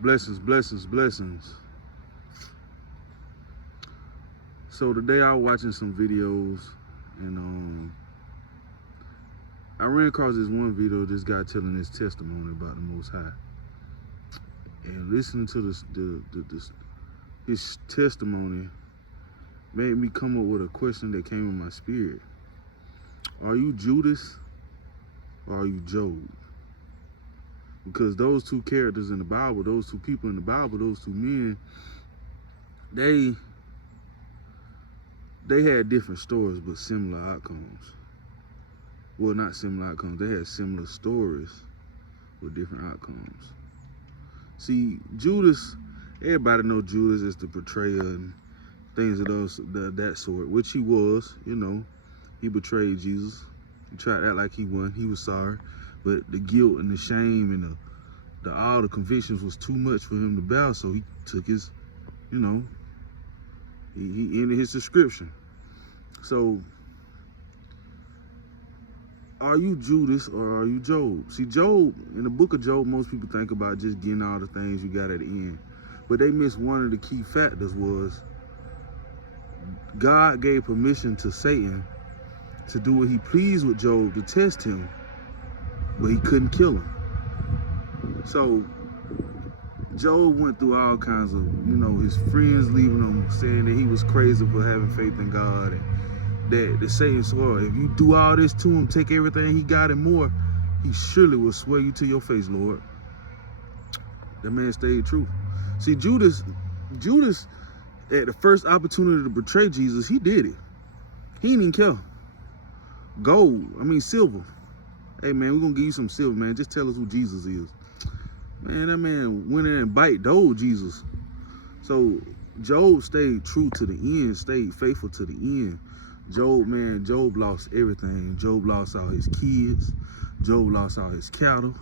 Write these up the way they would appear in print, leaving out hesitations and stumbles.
Blessings, blessings, blessings. So today I was watching some videos and I ran across this one video of this guy telling his testimony about the Most High. And listening to his testimony made me come up with a question that came in my spirit. Are you Judas or are you Job? Because those two characters in the Bible, those two people in the Bible, those two men, they had different stories but similar outcomes. Well, not similar outcomes. They had similar stories with different outcomes. See, Judas, everybody know Judas as the betrayer and things of that sort, which he was. He betrayed Jesus. He tried to act like he won. He was sorry, but the guilt and the shame and all the convictions was too much for him to bear. So he took his, he ended his subscription. So, are you Judas or are you Job? See, Job, in the book of Job, most people think about just getting all the things you got at the end. But they missed one of the key factors was God gave permission to Satan to do what he pleased with Job, to test him, but he couldn't kill him. So, Job went through all kinds of, his friends leaving him, saying that he was crazy for having faith in God, and that Satan swore, if you do all this to him, take everything he got and more, he surely will swear you to your face, Lord. The man stayed true. See, Judas, at the first opportunity to betray Jesus, he did it. He didn't even care. Silver. Hey, man, we're going to give you some silver, man. Just tell us who Jesus is. Man, that man went in and bite Jesus. So Job stayed true to the end, stayed faithful to the end. Job lost everything. Job lost all his kids. Job lost all his cattle,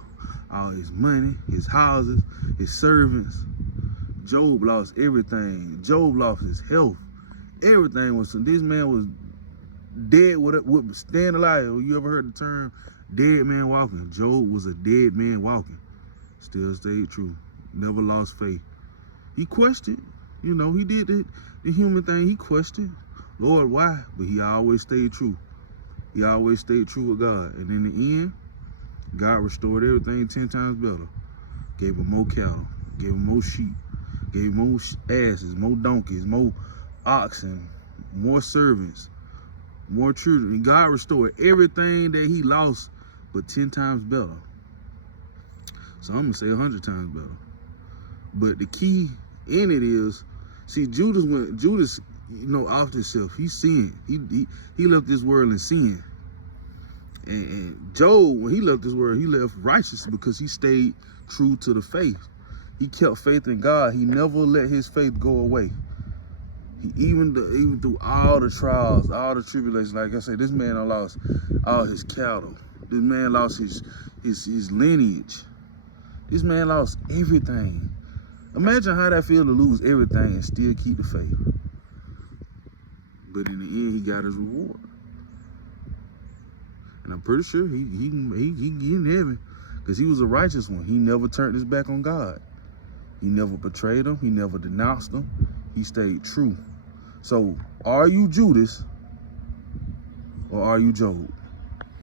all his money, his houses, his servants. Job lost everything. Job lost his health. Everything was, this man was dead, would stand alive. You ever heard the term dead man walking? Job was a dead man walking. Still stayed true. Never lost faith. He questioned. He did the human thing. He questioned, Lord, why? But he always stayed true. He always stayed true with God. And in the end, God restored everything 10 times better. Gave him more cattle. Gave him more sheep. Gave him more asses, more donkeys, more oxen, more servants, more children. And God restored everything that he lost, but 10 times better. So I'm going to say 100 times better. But the key in it is, see, Judas, off himself. He sinned. He left this world in sin. And Job, when he left this world, he left righteous because he stayed true to the faith. He kept faith in God. He never let his faith go away. Even through all the trials, all the tribulations, like I said, this man lost all his cattle. This man lost his lineage. This man lost everything. Imagine how that feels to lose everything and still keep the faith. But in the end, he got his reward. And I'm pretty sure he in heaven because he was a righteous one. He never turned his back on God. He never betrayed him. He never denounced him. He stayed true. So, are you Judas or are you Job?